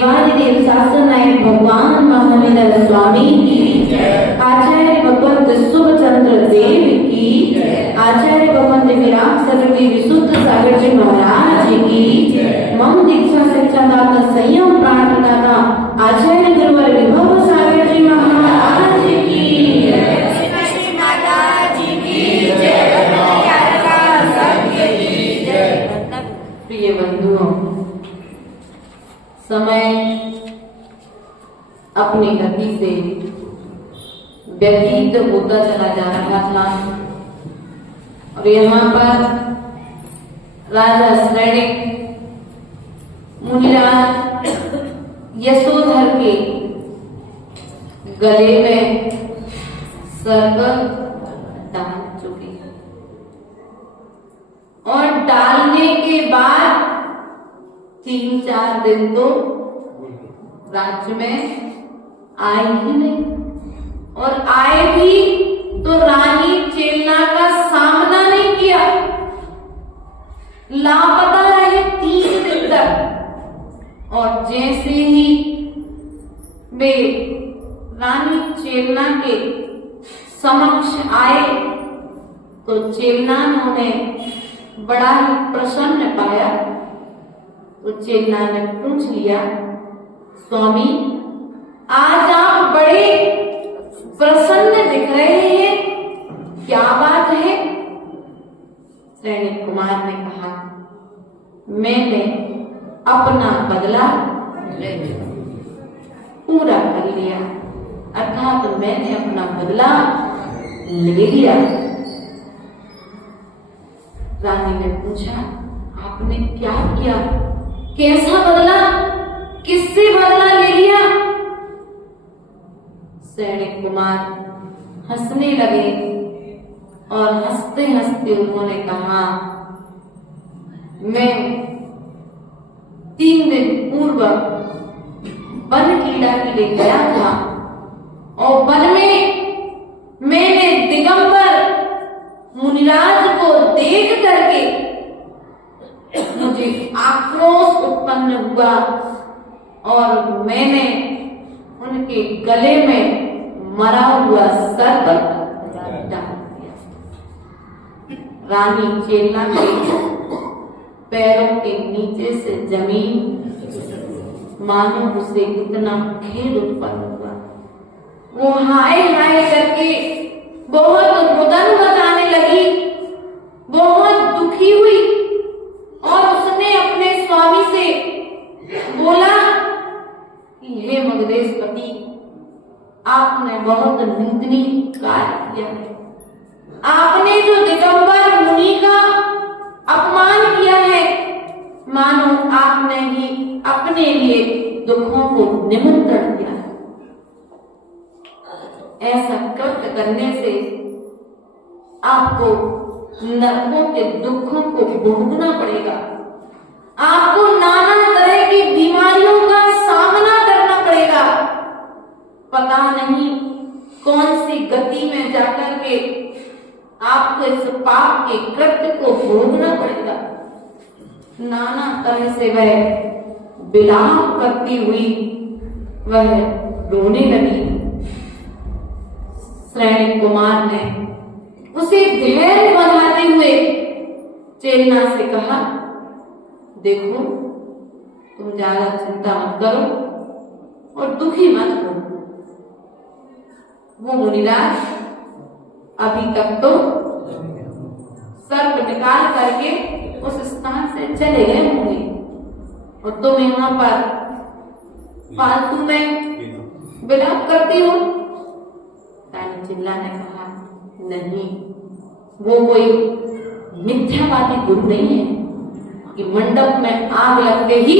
देवादिदेव शासन नायक भगवान महावीर स्वामी की, आचार्य भगवंत शुभचंद्र देव की, आचार्य भगवंत विराट सरस्वती विशुद्ध सागर जी महाराज की, मम दीक्षा शिक्षा दाता संयम प्राण प्रदाता आचार्य गुरुवर विभव सागर जी महाराज की, प्रिय बंधुओं, समय अपनी गति से व्यतीत होता चला जा रहा था और यहाँ पर राजा श्रेणिक मुनिराज यशोधर के गले में सर्प डाल चुके हैं और डालने के बाद 3-4 दिन तो राज्य में आए ही नहीं और आए भी तो रानी चेलना का सामना नहीं किया, लापता रहे 3 दिन तक। और जैसे ही वे रानी चेलना के समक्ष आए तो चेलना ने बड़ा ही प्रसन्न पाया। तो चेलना ने पूछ लिया, स्वामी आज आप बड़े प्रसन्न दिख रहे हैं, क्या बात है? श्रेणिक कुमार ने कहा, मैंने अपना बदला पूरा कर लिया, अर्थात मैंने अपना बदला ले लिया। रानी ने पूछा, आपने क्या किया? कैसा बदला? किससे बदला ले लिया? श्रेणिक कुमार हंसने लगे और हंसते हंसते उन्होंने कहा, मैं 3 दिन पूर्व वन क्रीड़ा के लिए गया था और वन में मैंने दिगंबर मुनिराज को देख करके मुझे आक्रोश उत्पन्न हुआ और मैंने उनके गले में मरा हुआ सर्प डाल दिया। रानी चेलना के पैरों के नीचे से जमीन मानो उसे इतना खेद उत्पन्न हुआ, वो हाय हाय करके बहुत रुदन बताने लगी, बहुत दुखी हुई और उसने अपने स्वामी से बोला कि हे मगधेशपति, आपने बहुत निंदनीय कार्य किया है। आपने जो दिगंबर मुनि का अपमान किया है, मानो आपने ही अपने लिए दुखों को निमंत्रण दिया है। ऐसा कृत्य करने से आपको नरकों के दुखों को भोगना पड़ेगा, आपको नाना तरह की बीमारियों का सामना करना पड़ेगा। पता नहीं कौन सी गति में जाकर के आपको इस पाप के कृत्य को भोगना पड़ेगा। नाना तरह से वह विलाप करती हुई वह रोने लगी। श्रेणिक कुमार ने उसे धैर्य बंधाते हुए चेलना से कहा, देखो तुम ज्यादा चिंता मत करो और दुखी मत हो। वो मुनिराज अभी तक तो सर्प निकाल करके उस स्थान से चले गए होंगे और तुम यहाँ पर फालतू में विलाप करती हो। रानी चिल्ला ने कहा, नहीं, वो कोई मिथ्यावादी गुरु नहीं है कि मंडप में आग लगते ही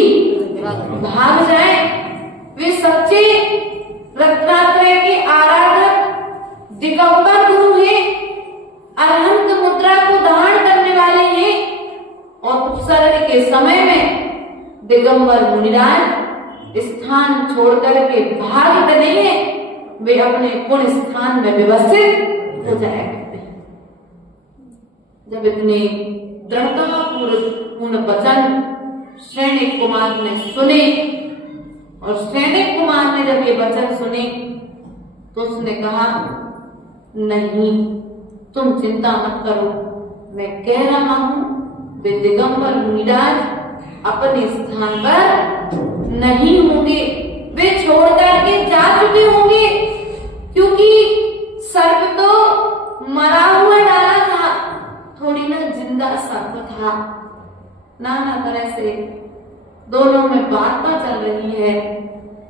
भाग जाए। वे सच्चे रत्नात्रय के आराधक दिगंबर गुरु हैं, अरहंत मुद्रा को धारण करने वाले हैं और उपसर्ग के समय में दिगंबर मुनिराज स्थान छोड़कर के भाग नहीं है, वे अपने पुण्य स्थान में व्यवस्थित हो जाया करते हैं। जब इतने दृढ़ता पूर्ण वचन श्रेणिक कुमार ने सुने और सैनिक कुमार ने जब ये वचन सुने तो उसने कहा, नहीं, तुम चिंता मत करो, मैं कह रहा हूं वे दिगंबर मुनिराज अपने स्थान पर नहीं होंगे, वे छोड़ करके जा चुके होंगे, क्योंकि सर्प तो मरा हुआ डाला था, थोड़ी ना जिंदा सर्प था। नाना तरह से दोनों में बात चल रही है।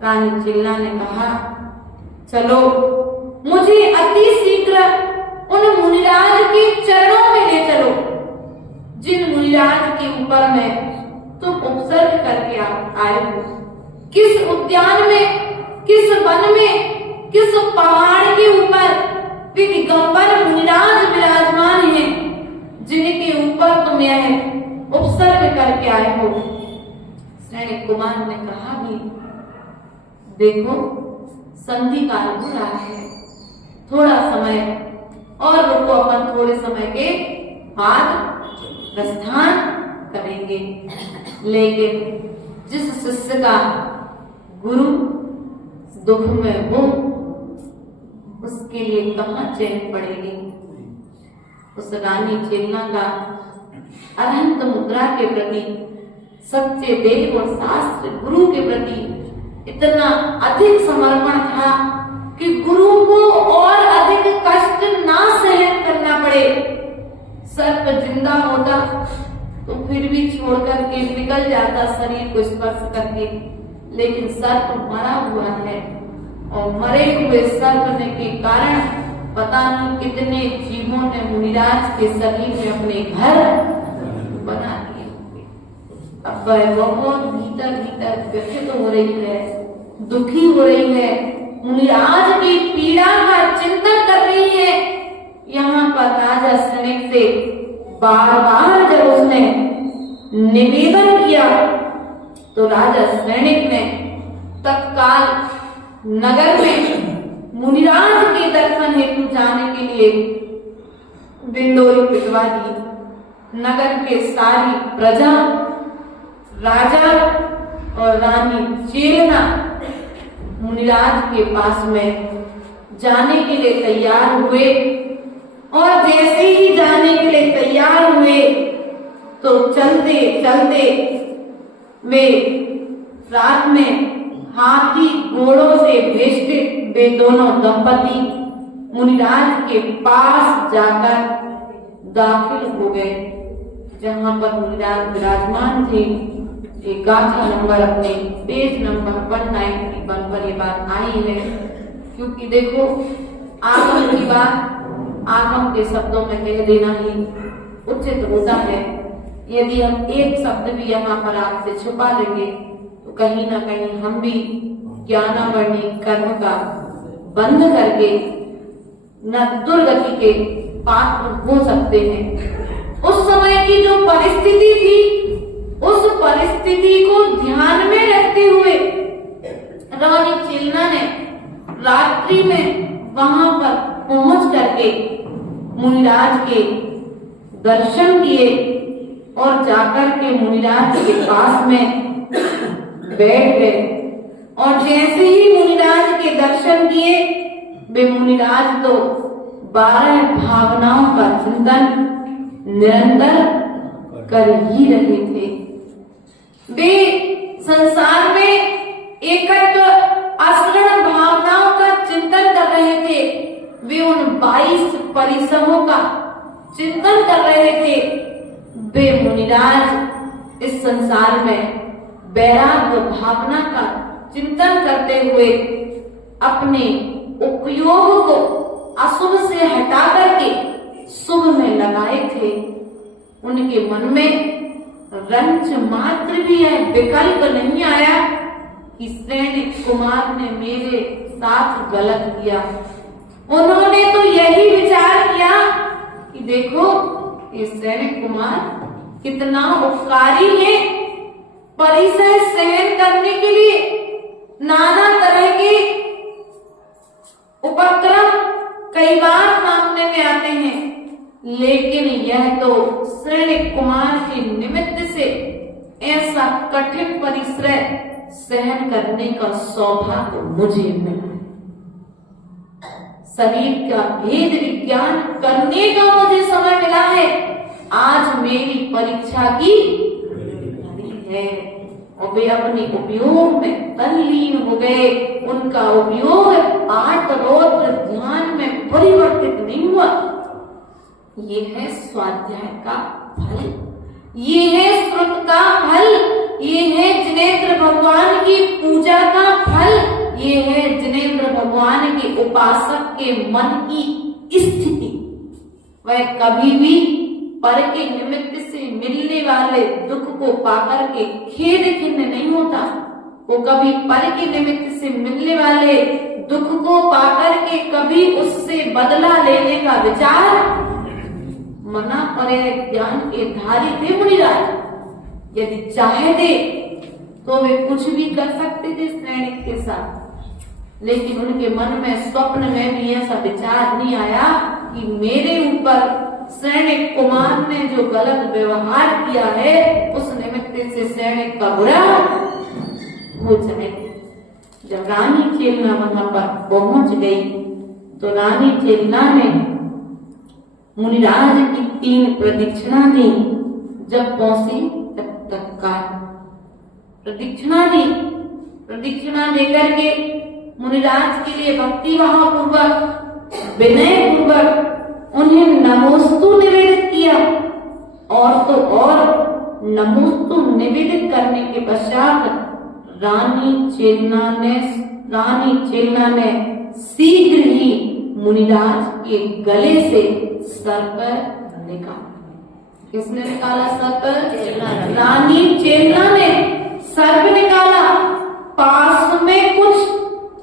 रानी चिल्ला ने कहा, चलो मुझे अति शीघ्र उन मुनिराज के चरणों में ले चलो, जिन मुनिराज के ऊपर में तुम उपसर्ग करके आए हो। किस उद्यान में, किस वन में, किस पहाड़ के ऊपर वे दिगंबर मुनिराज विराजमान हैं, जिनके ऊपर तुम यह उपसर्ग करके आए हो। सैनिक कुमार ने कहा भी, देखो संधि काल हो रहा है, थोड़ा समय और रुको, अपन थोड़े समय के बाद प्रस्थान करेंगे। लेकिन जिस शिष्य का गुरु दुख में हो, उसके लिए कहाँ चैन पड़ेगी। उस रानी चिल्ला का अनंत मुद्रा के प्रति, सच्चे देव और शास्त्र गुरु के प्रति इतना अधिक समर्पण था कि गुरु को और अधिक कष्ट ना सहन करना पड़े। सर्प जिंदा होता तो फिर भी छोड़ करके निकल जाता शरीर को स्पर्श करके, लेकिन सर्प मरा हुआ है और मरे हुए सर्प के कारण पता नहीं कितने जीवों ने मुनिराज के शरीर में अपने घर बना लिए होंगे। अब वह बहुत भीतर भीतर व्यथित हो रही है, दुखी हो रही है, मुनिराज की पीड़ा का चिंतन कर रही है। यहाँ पर राजा सैनिक से बार बार जब उसने निवेदन किया तो राजा सैनिक ने तत्काल नगर में मुनिराज के दर्शन हेतु जाने के लिए बिंदोरी पिटवा दी। नगर के सारी प्रजा, राजा और रानी चेलना मुनिराज के पास में जाने के लिए तैयार हुए, और जैसे ही जाने के लिए तैयार हुए तो चलते चलते वे रात में हाथी घोड़ों से बेष्टित वे दोनों दंपति मुनिराज के पास जाकर दाखिल हो गए, जहां पर मुनिराज विराजमान थे। एक गाथा नंबर अपने पेज नंबर 191 पर ये बात आई है, क्योंकि देखो आगम की बात आगम के शब्दों में कह देना ही उचित होता है। यदि हम एक शब्द भी यहाँ पर आपसे छुपा लेंगे तो कहीं ना कहीं हम भी ज्ञानावर्णी कर्म का बंद करके न दुर्गति के पात्र हो सकते हैं। उस समय की जो परिस्थिति थी, उस परिस्थिति को ध्यान में रखते हुए रानी चिल्ला ने रात्रि में वहां पर पहुंच करके मुनिराज के दर्शन किए और जाकर के मुनिराज के पास में बैठ गए। और जैसे ही मुनिराज के दर्शन किए, वे मुनिराज तो 12 भावनाओं का चिंतन निरंतर कर ही रहे थे। वे संसार में एकत्व आश्रण भावनाओं का चिंतन कर रहे थे। वे उन 22 परिसरों का चिंतन कर रहे थे। वे मुनिराज इस संसार में वैराग्य भावना का चिंतन करते हुए अपने उपयोग को अशुभ से हटा करके शुभ में लगाए थे। उनके मन में रंच मात्र भी है विकल्प नहीं आया कि सैनिक कुमार ने मेरे साथ गलत किया। उन्होंने तो यही विचार किया कि देखो ये सैनिक कुमार कितना उपकारी है, परिसर सहन करने के लिए नाना तरह के उपक्रम कई बार सामने में आते हैं, लेकिन यह तो सैनिक कुमार के निमित्त से ऐसा कठिन परिश्रय सहन करने का सौभाग्य मुझे मिला। शरीर का भेद विज्ञान करने का मुझे समय मिला है। आज मेरी परीक्षा की घड़ी है। और वे अपने उपयोग में तल्लीन हो गए। उनका उपयोग पाठ रौद्र ध्यान में परिवर्तित नहीं हुआ। ये है स्वाध्याय का फल, ये है श्रुत का फल, ये है जिनेंद्र भगवान की पूजा का फल, ये है जिनेंद्र भगवान के उपासक के मन की स्थिति। वह कभी भी पर के निमित्त से मिलने वाले दुख को पाकर के खेद खिन्न नहीं होता। वो कभी पर के निमित्त से मिलने वाले दुख को पाकर के कभी उससे बदला लेने का विचार मना परे ज्ञान के धारी थे मुनिराज। यदि चाहे थे तो वे कुछ भी कर सकते थे श्रेणिक के साथ, लेकिन उनके मन में स्वप्न में भी ऐसा विचार नहीं आया कि मेरे ऊपर सैनिक कुमार ने जो गलत व्यवहार किया है उस निमित्त से सैनिक का बुरा हो जाए। जब रानी चेलना वहां पर पहुंच गई तो रानी चेलना ने मुनिराज की 3 प्रदक्षिणा दी। जब पहुंची तब तत्काल प्रदक्षिणा दी। प्रदक्षिणा देकर के मुनिराज के लिए भक्ति भावपूर्वक विनय पूर्वक उन्हें नमोस्तु निवेदित किया। और तो और नमोस्तु निवेदित करने के पश्चात रानी चेलना ने शीघ्र ही मुनिराज के गले से सर्प निकाला। किसने निकाला सर्प? रानी चेलना ने सर्प निकाला। पास में कुछ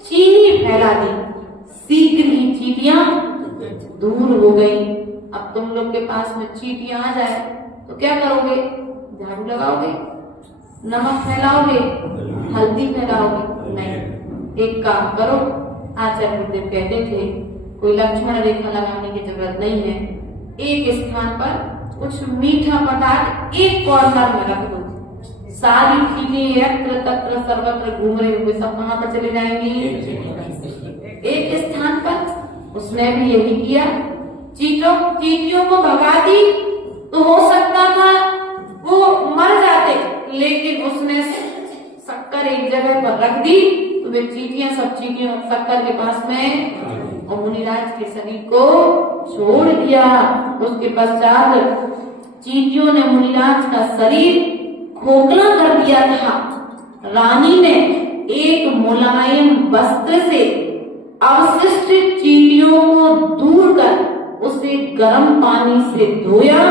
चीनी फैला दी। शीघ्र ही चीटियां दूर हो गई। अब तुम लोग के पास में चीटियां आ जाए तो क्या करोगे? झाड़ू लगाओगे, नमक फैलाओगे, हल्दी फैलाओगे? नहीं। एक काम करो, आचार्य गुरुदेव कहते थे कोई लक्ष्मण रेखा लगाने की जरूरत नहीं है। एक स्थान पर कुछ मीठा पटाख एक कॉर्नर में रख दो। सारी चीजें यत्र तत्र सर्वत्र घूम रहे हुए सब कहां पर चले जाएंगी? एक स्थान पर। उसने भी यही किया। चीटियों को भगा दी तो हो सकता था वो मर जाते, लेकिन उसने शक्कर एक जगह पर रख दी तो वे चीटियां सब चीटियों शक्कर के पास में और मुनिराज के शरीर को छोड़ दिया। उसके पश्चात चीटियों ने मुनिराज का शरीर खोखला कर दिया था। रानी ने एक मुलायम वस्त्र से अवशिष्ट चीटियों को दूर कर उसे गर्म पानी से धोया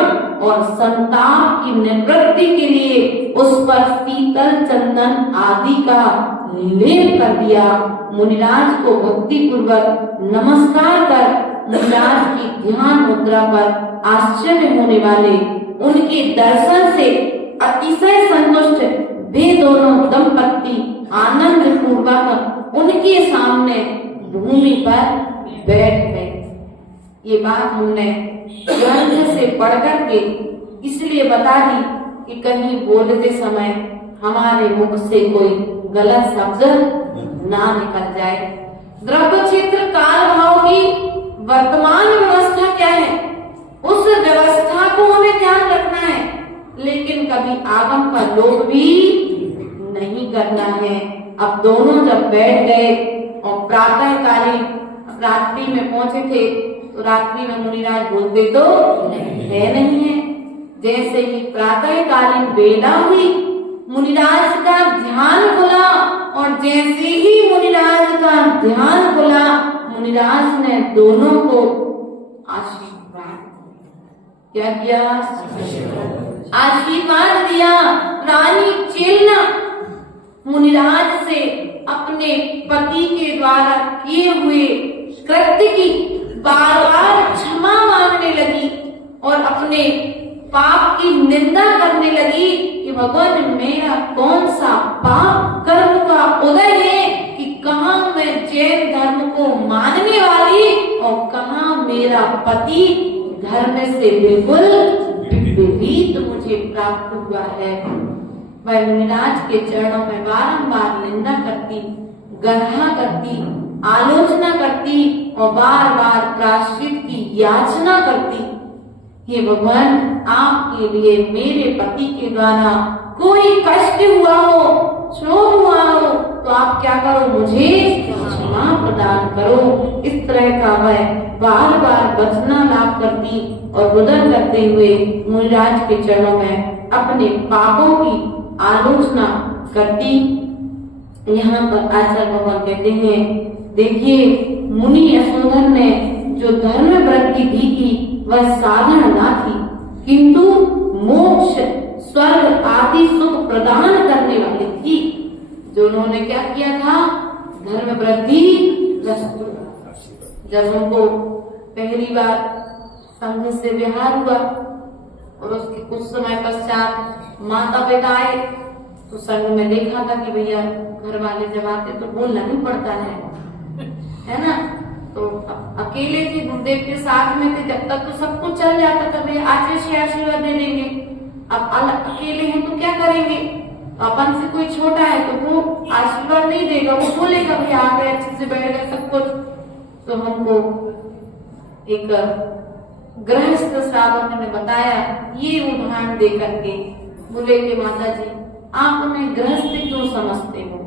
और संताप की निवृत्ति के लिए उस पर शीतल चंदन आदि का लेप कर दिया। मुनिराज को भक्ति पूर्वक नमस्कार कर मुनिराज की ध्यान मुद्रा पर आश्चर्य होने वाले उनके दर्शन से अतिशय संतुष्ट वे दोनों दंपत्ति आनंद पूर्वक उनके सामने भूमि पर बैठ गए। ये बात हमने ग्रंथ से पढ़कर के इसलिए बता दी कि कहीं बोलते समय हमारे मुख से कोई गलत शब्द ना निकल जाए। द्रव्य क्षेत्र काल भाव की वर्तमान व्यवस्था क्या है, उस व्यवस्था को हमें ध्यान रखना है, लेकिन कभी आगम का लोभ भी नहीं करना है। अब दोनों जब बैठ गए और प्रातःकालीन रात्रि में पहुंचे थे तो रात्रि में मुनिराज बोलते तो है नहीं है। जैसे ही प्रातःकालीन बेला हुई मुनिराज का ध्यान खुला और जैसे ही मुनिराज का ध्यान खुला मुनिराज ने दोनों को आशीर्वाद क्या किया? आशीर्वाद दिया। रानी चेलना मुनिराज से अपने पति के द्वारा किए हुए कृत्य की बार बार क्षमा मांगने लगी और अपने पाप की निंदा करने लगी कि भगवान मेरा कौन सा पाप कर्म का उदय है कि कहाँ मैं जैन धर्म को मानने वाली और कहाँ मेरा पति धर्म से बिल्कुल विपरीत मुझे प्राप्त हुआ है। वह मुनिराज के चरणों में बारंबार निंदा करती, गढ़ा करती, आलोचना करती और बार बार प्रायश्चित की याचना करती। हे भगवान, आपके लिए मेरे पति के द्वारा कोई कष्ट हुआ हो, क्षोभ हुआ हो, तो आप क्या करो, मुझे क्षमा प्रदान करो। इस तरह का वह बार बार बचना लाभ करती और रुदन करते हुए मुनिराज के चरणों में अपने पापों की आलोचना करती। यहाँ पर आचार्य भगवान कहते हैं, देखिए मुनि यशोधर ने जो धर्म वृद्धि दी थी वह साधारण ना थी, किंतु मोक्ष, स्वर्ग आदि सुख प्रदान करने वाली थी। जो उन्होंने क्या किया था, धर्म वृद्धि। जब उनको पहली बार संघ से विहार हुआ और उसके कुछ समय पश्चात माता पिता आए, तो संघ में देखा था कि भैया घर वाले जब आते तो बोलना नहीं पड़ता है ना। तो अकेले थे, गुरुदेव के साथ में थे, जब तक तो सब कुछ चल जाता था, भैया आचार्य से आशीर्वाद दे देंगे। अब अकेले हैं तो क्या करेंगे, अपन से कोई छोटा है तो वो आशीर्वाद नहीं देगा, वो बोलेगा भैया आ गए, अच्छे से बैठ गए सब कुछ। तो हमको एक गृहस्थ श्रावक ने बताया ये उदाहरण दे करके, बोले कि माता जी आप उन्हें गृहस्थ क्यों समझते हो,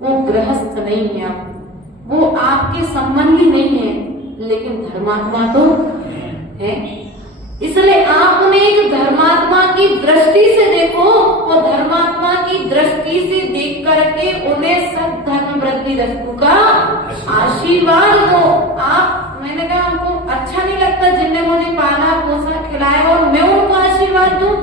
वो गृहस्थ नहीं है, वो आपके संबंधी नहीं है, लेकिन धर्मात्मा तो है। इसलिए आप उन्हें एक धर्मात्मा की दृष्टि से देखो और धर्मात्मा की दृष्टि से देख करके उन्हें सब धर्म वृद्धि रस्तु का आशीर्वाद दो। आप, मैंने कहा हमको अच्छा नहीं लगता जिनने मुझे पाला पोसा खिलाया और मैं उनको आशीर्वाद दूं,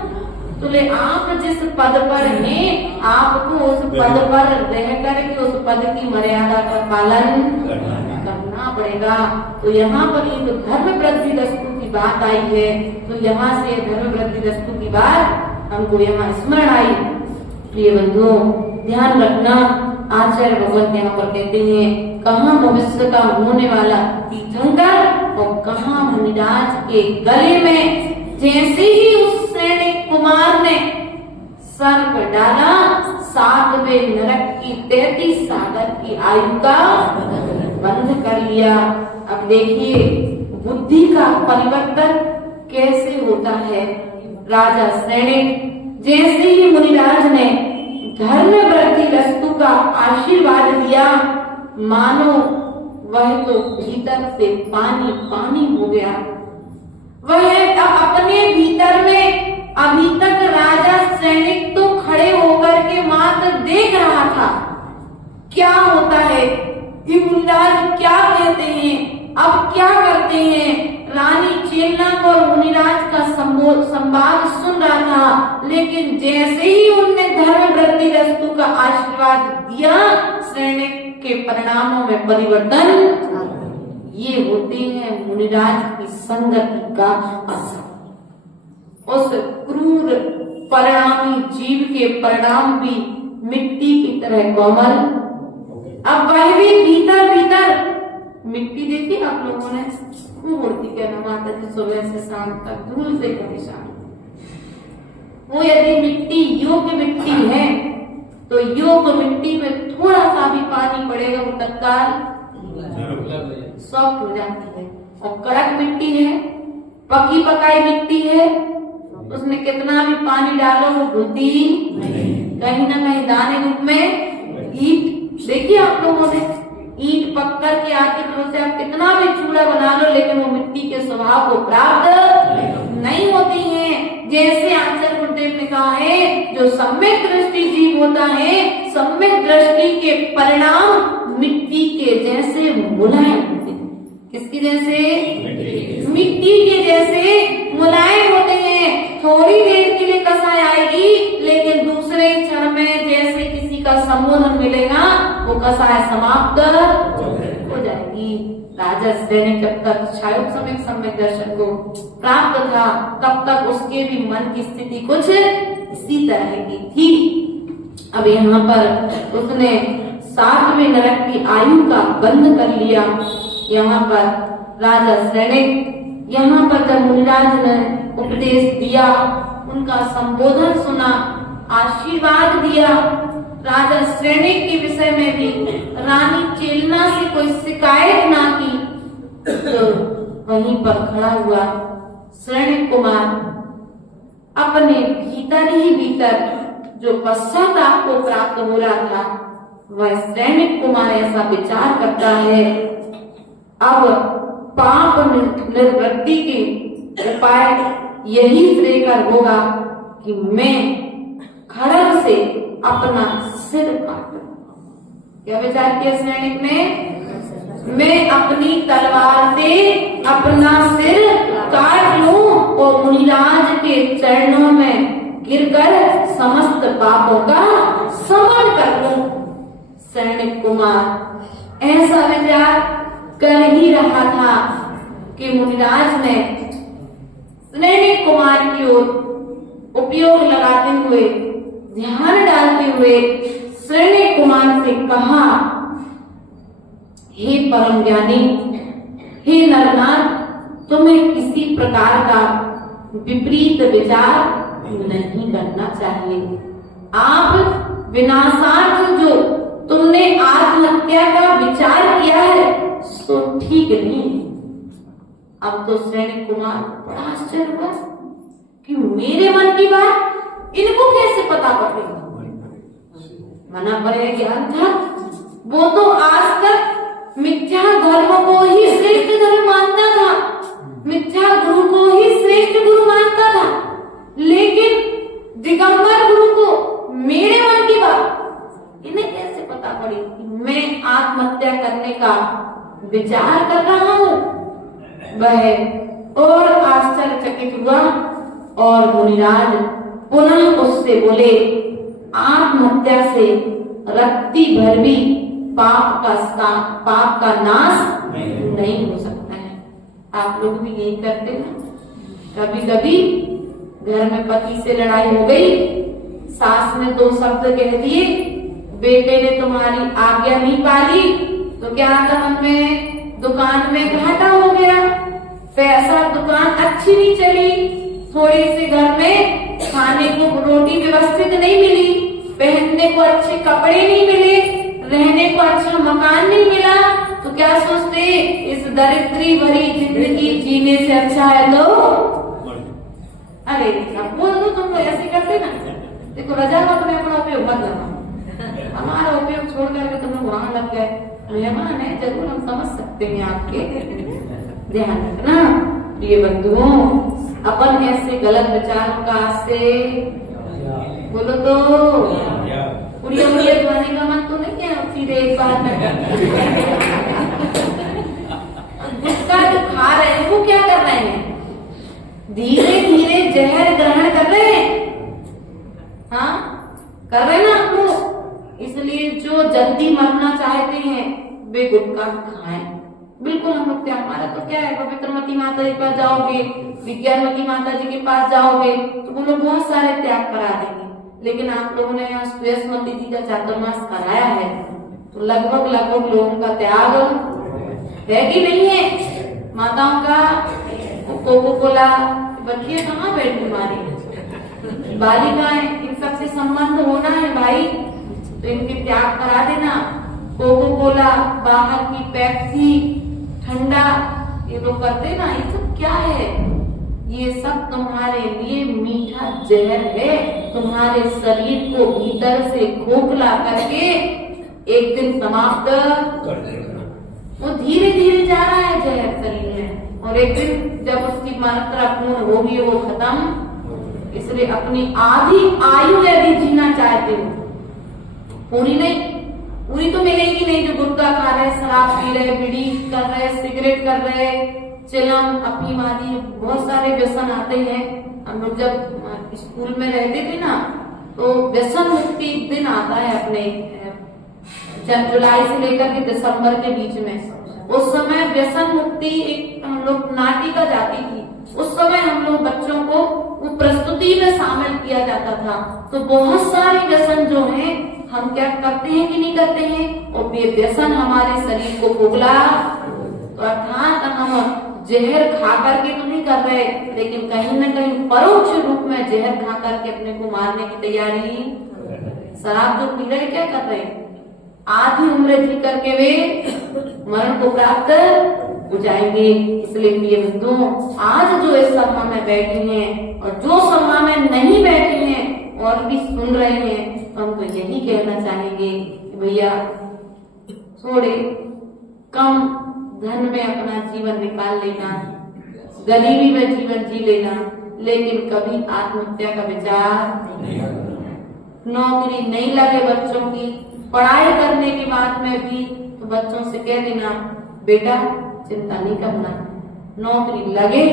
तो ले आप जिस पद पर हैं आपको उस पद पर रह करके उस पद की मर्यादा का पालन करना पड़ेगा। तो यहाँ पर ये तो धर्म वृद्धि रस्तु की बात आई है, तो यहाँ से धर्म वृद्धि रस्तु की बात हमको यहाँ स्मरण आई। प्रिय बंधुओं, ध्यान रखना, आचार्य भगवत यहाँ पर कहते हैं कहाँ भविष्य का होने वाला तीर्थंकर और कहाँ मुनिराज के गले में जैसे ही उस सैनिक कुमार ने सर्प डाला, 7वें नरक की 33 सागर की आयु का बंध कर लिया। अब देखिए बुद्धि का परिवर्तन कैसे होता है। राजा सैनिक जैसे ही मुनिराज ने धर्म वृद्धि रस्तु का आशीर्वाद दिया, मानो वह तो भीतर से पानी पानी हो गया। वह अपने भीतर में अभी तक राजा सैनिक तो खड़े होकर के मात्र देख रहा था क्या होता है, कि मुनिराज क्या कहते हैं, अब क्या करते हैं। रानी चेलनाग और मुनिराज का संवाद सुन रहा था, लेकिन जैसे ही उनने धर्म वृद्धि रस्तु का आशीर्वाद दिया, सैनिक के परिणामों में परिवर्तन। ये होते हैं मुनिराज की संगति का असर। उस क्रूर परिणामी जीव के परिणाम भी मिट्टी की तरह कोमल। अब वह भी भीतर भीतर मिट्टी देखी आप लोगों ने, वो मूर्ति के माता जी सुबह से शाम तक धूल से परेशान। वो यदि मिट्टी योग्य मिट्टी है तो योग्य मिट्टी में थोड़ा सा भी पानी पड़ेगा वो तत्काल सॉफ्ट हो जाती है। और कड़क मिट्टी है, पकी पकाई मिट्टी है, उसमें कितना भी पानी डालो वो घुलती ही कहीं ना कहीं दाने रूप में। ईंट देखिए आप लोगों ने, ईंट पककर के आके फिर उसे आप कितना भी चूड़ा बना लो, लेकिन वो मिट्टी के स्वभाव को प्राप्त नहीं होती है। जैसे आचार्य गुरुदेव ने कहा है, जो सम्यक दृष्टि जीव होता है, सम्यक दृष्टि के परिणाम मिट्टी के जैसे मुलायम होते हैं। किसकी जैसे? मिट्टी के जैसे मुलायम होते हैं। थोड़ी देर के लिए कसाई आएगी, लेकिन दूसरे क्षण में जैसे किसी का संबोधन मिलेगा वो कसाय समाप्त हो जाएगी। राजा सैनिक जब तक क्षायुक सम्यक दर्शन को प्राप्त था, तब तक उसके भी मन की स्थिति कुछ इसी तरह की थी। अब यहाँ पर उसने 7वें नरक की आयु का बंध कर लिया। यहाँ पर राजा सैनिक, यहाँ पर जब मुनिराज ने उपदेश दिया, उनका संबोधन सुना, आशीर्वाद दिया। राजा श्रेणिक के विषय में भी रानी चेलना से कोई शिकायत ना की। तो वहीं पर खड़ा हुआ श्रेणिक कुमार अपने भीतर ही भीतर जो पश्चाताप को प्राप्त हो रहा था, वह श्रेणिक कुमार ऐसा विचार करता है, अब पाप निवृत्ति के उपाय यही श्रेयकर होगा कि मैं खड़ग से अपना सिर काटूं। क्या विचार किया श्रेणिक ने? मैं अपनी तलवार से अपना सिर काट लूं और मुनिराज के चरणों में गिरकर समस्त पापों का समन कर लूं। श्रेणिक कुमार ऐसा विचार कर ही रहा था कि मुनिराज ने श्रेणिक कुमार की ओर उपयोग लगाते हुए, ध्यान डालते हुए श्रेणिक कुमार से कहा, हे परम ज्ञानी, हे नरनाथ, तुम्हें किसी प्रकार का विपरीत विचार नहीं करना चाहिए। आप विनाशार्थ जो तुमने आत्महत्या का विचार किया है तो ठीक नहीं। अब तो श्रेणिक कुमार बड़ा आश्चर्य हुआ कि मेरे मन की बात इनको कैसे पता पड़ेगा। मना पड़ेगा ज्ञान था, वो तो आज तक मिथ्या धर्म को ही श्रेष्ठ धर्म मानता था, मिथ्या गुरु को ही श्रेष्ठ गुरु मानता था, लेकिन दिगंबर गुरु को मेरे मन की बात इन्हें कैसे पता पड़ी कि मैं आत्महत्या करने का विचार कर रहा हूँ। वह और आश्चर्यचकित हुआ और मुनिराज पुनः उससे बोले, आत्महत्या से रत्ती भर भी पाप का नाश नहीं हो सकता है। आप लोग भी यही करते हैं। कभी कभी घर में पति से लड़ाई हो गई, सास ने 2 शब्द कह दिए, बेटे ने तुम्हारी आज्ञा नहीं पाली, तो क्या आता मन में, दुकान में घाटा हो गया, पैसा दुकान अच्छी नहीं चली, थोड़ी सी घर में खाने को रोटी व्यवस्थित नहीं मिली, पहनने को अच्छे कपड़े नहीं मिले, रहने को अच्छा मकान नहीं मिला, तो क्या सोचते, इस दरिद्री भरी जिंदगी जीने से अच्छा है तो अरे बोल दो, तुम तो ऐसे करते ना। देखो रजामत में अपना उपयोग मत करना, हमारा उपयोग छोड़ करके तुम लोग वहां लग गए। मेहमान है, जरूर हम समझ सकते हैं आपके, ध्यान रखना प्रिय बंधुओं। अपन ऐसे गलत विचारों का से बोलो तो उड़िया उड़िया धोने का मन तो नहीं है, सीधे एक बार गुटखा जो खा रहे हैं वो क्या कर रहे हैं, धीरे धीरे जहर ग्रहण कर रहे हैं। हाँ कर रहे ना हम लोग। इसलिए जो जल्दी मरना चाहते हैं वे गुटखा खाएं। बिल्कुल हम लोग क्या, हमारा तो क्या है, पवित्रमती माता जी के पास जाओगे, विज्ञानमती माता जी के पास जाओगे तो वो लोग बहुत सारे त्याग करा देंगे। लेकिन आप लोगों ने यहाँ सुयसमती जी का चातुर्मास कराया है तो लगभग लोगों का त्याग है कि नहीं है। माताओं का कोको कोला बच्चियां कहाँ बैठ तुम्हारी, बालिकाएं, इन सबसे संबंध होना है भाई, तो इनके त्याग करा देना। कोको कोला, बाहर की पेप्सी, ठंडा, ये लोग करते ना, ये सब क्या है, ये सब तुम्हारे लिए मीठा जहर है, तुम्हारे शरीर को भीतर से खोखला करके एक दिन समाप्त कर देगा। वो धीरे धीरे जा रहा है जहर शरीर में, और एक दिन जब उसकी मात्रा पूर्ण होगी वो खत्म। इसलिए अपनी आधी आयु यदि जीना चाहते हो, पूरी नहीं, पूरी तो मिलेगी नहीं। जो गुटखा खा रहे, शराब पी रहे, बीड़ी कर रहे, सिगरेट कर रहे, चिलम, अफीम आदि बहुत सारे व्यसन आते हैं। हम लोग जब स्कूल में रहते थे ना तो व्यसन मुक्ति दिन आता है अपने जुलाई से लेकर के दिसंबर के बीच में। उस समय व्यसन मुक्ति एक हम लोग नाटिका जाती थी, उस समय हम लोग बच्चों को वो प्रस्तुति में शामिल किया जाता था। तो बहुत सारे व्यसन जो हैं हम क्या करते हैं कि नहीं करते हैं, और ये व्यसन हमारे शरीर को खोखला, तो अर्थात हम जहर खा करके तो नहीं कर रहे, लेकिन कहीं न कहीं परोक्ष रूप में जहर खा करके अपने को मारने की तैयारी। शराब जो पी रहे क्या कर रहे, आधी उम्र जी करके वे मरण को प्राप्त हो जाएंगे। इसलिए प्रिय बंधुओं, आज जो इस सभा में बैठे हैं और जो सभा में नहीं बैठे हैं और भी सुन रहे हैं, तो हम तो यही कहना चाहेंगे कि भैया थोड़े कम धन में अपना जीवन निकाल लेना, गरीबी में जीवन जी लेना, लेकिन कभी आत्महत्या का विचार नहीं। नौकरी नहीं लगे बच्चों की, पढ़ाई करने के बाद में भी तो बच्चों से कह देना बेटा चिंता नहीं करना, नौकरी लगे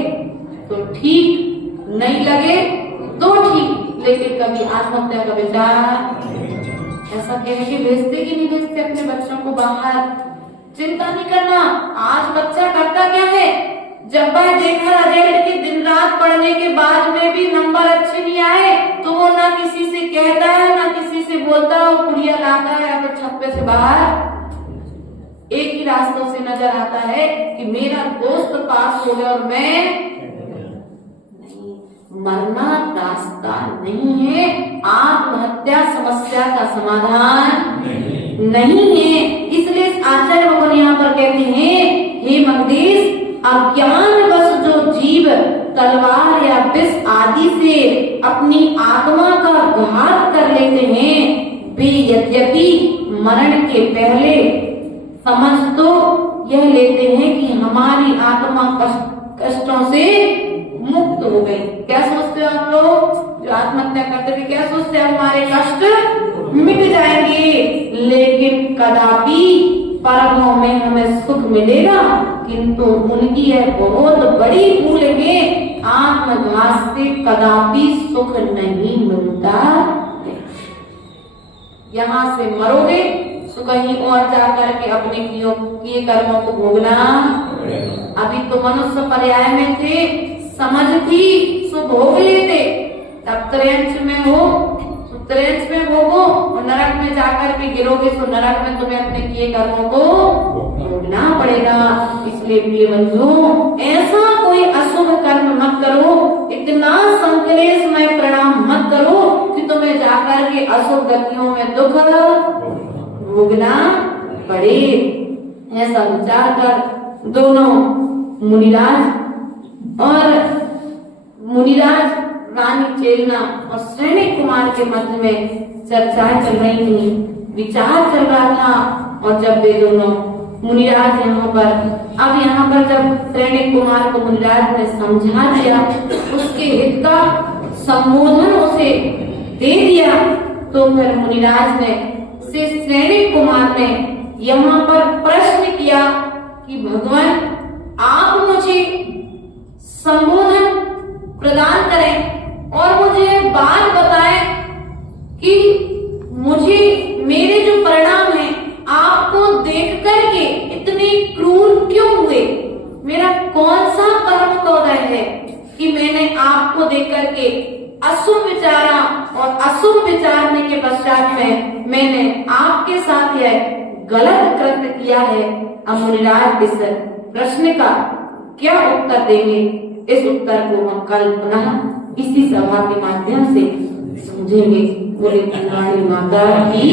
तो ठीक, नहीं लगे तो ठीक, लेकिन कभी आत्महत्या का विचार। ऐसा कह के भेजते कि नहीं भेजते अपने बच्चों को बाहर? चिंता नहीं करना। आज बच्चा करता क्या है, जब वह देखा रिजल्ट के दिन रात पढ़ने के बाद में भी नंबर अच्छे नहीं आए तो वो ना किसी से कहता है ना किसी से बोलता है, वो कुड़िया लाता है या फिर छप्पे से बाहर एक ही रास्तों से नजर आता है कि मेरा दोस्त पास हो गया और मैं नहीं। मरना रास्ता नहीं है, आत्महत्या समस्या का समाधान नहीं है। इसलिए आचार्य भगवान यहाँ पर कहते हैं, हे मगधेश, अज्ञान बस जो जीव तलवार या विष आदि से अपनी आत्मा का घात कर लेते हैं, वे यद्यपि मरण के पहले समझ तो यह लेते हैं कि हमारी आत्मा कष्टों से मुक्त हो गई। क्या सोचते हो आप लोग जो आत्महत्या करते थे, क्या सोचते हैं हमारे कष्ट मिट जाएंगे? लेकिन कदापि परमों में हमें सुख मिलेगा, किंतु उनकी यह बहुत बड़ी भूल है, आत्मघात से कदापि सुख नहीं मिलता। यहाँ से मरोगे तो कहीं और जाकर के अपने किए कर्मों को भोगना। अभी तो मनुष्य पर्याय में थे, समझ थी सो भोग लेते, तब त्रयंच में हो त्रयंच में भोगो और नरक में जाकर के गिरोगे तो नरक में तुम्हें अपने किए कर्मों को भोगना पड़ेगा। इसलिए प्रिय बंधुओं, ऐसा कोई अशुभ कर्म मत करो, इतना संकलेशमय परिणाम मत करो कि तुम्हें जाकर के अशुभ गतियों में दुख भोगना पड़े। ऐसा विचार कर दोनों मुनिराज रानी चेलना और सैनिक कुमार के मध्य में चर्चाएं चल रही थी, विचार चल रहा था। और जब वे दोनों मुनिराज यहाँ पर जब सैनिक कुमार को मुनिराज ने समझा दिया, उसके हित का संबोधन उसे दे दिया, तो फिर मुनिराज ने से सैनिक कुमार ने यहाँ पर प्रश्न किया कि भगवान आप मुझे संबोधन प्रदान करें और मुझे बात बताएं कि मुझे मेरे जो परिणाम हैं आपको देख करके इतने क्रूर क्यों हुए? मेरा कौन सा कर्म तो है कि मैंने आपको देख करके अशुभ विचारा और अशुभ विचारने के पश्चात में मैंने आपके साथ यह गलत कृत्य किया है। अब मुनिराज इस प्रश्न का क्या उत्तर देंगे, इस उत्तर को हम कल पुनः इसी सभा के माध्यम से समझेंगे। बोले कल्याणी माता की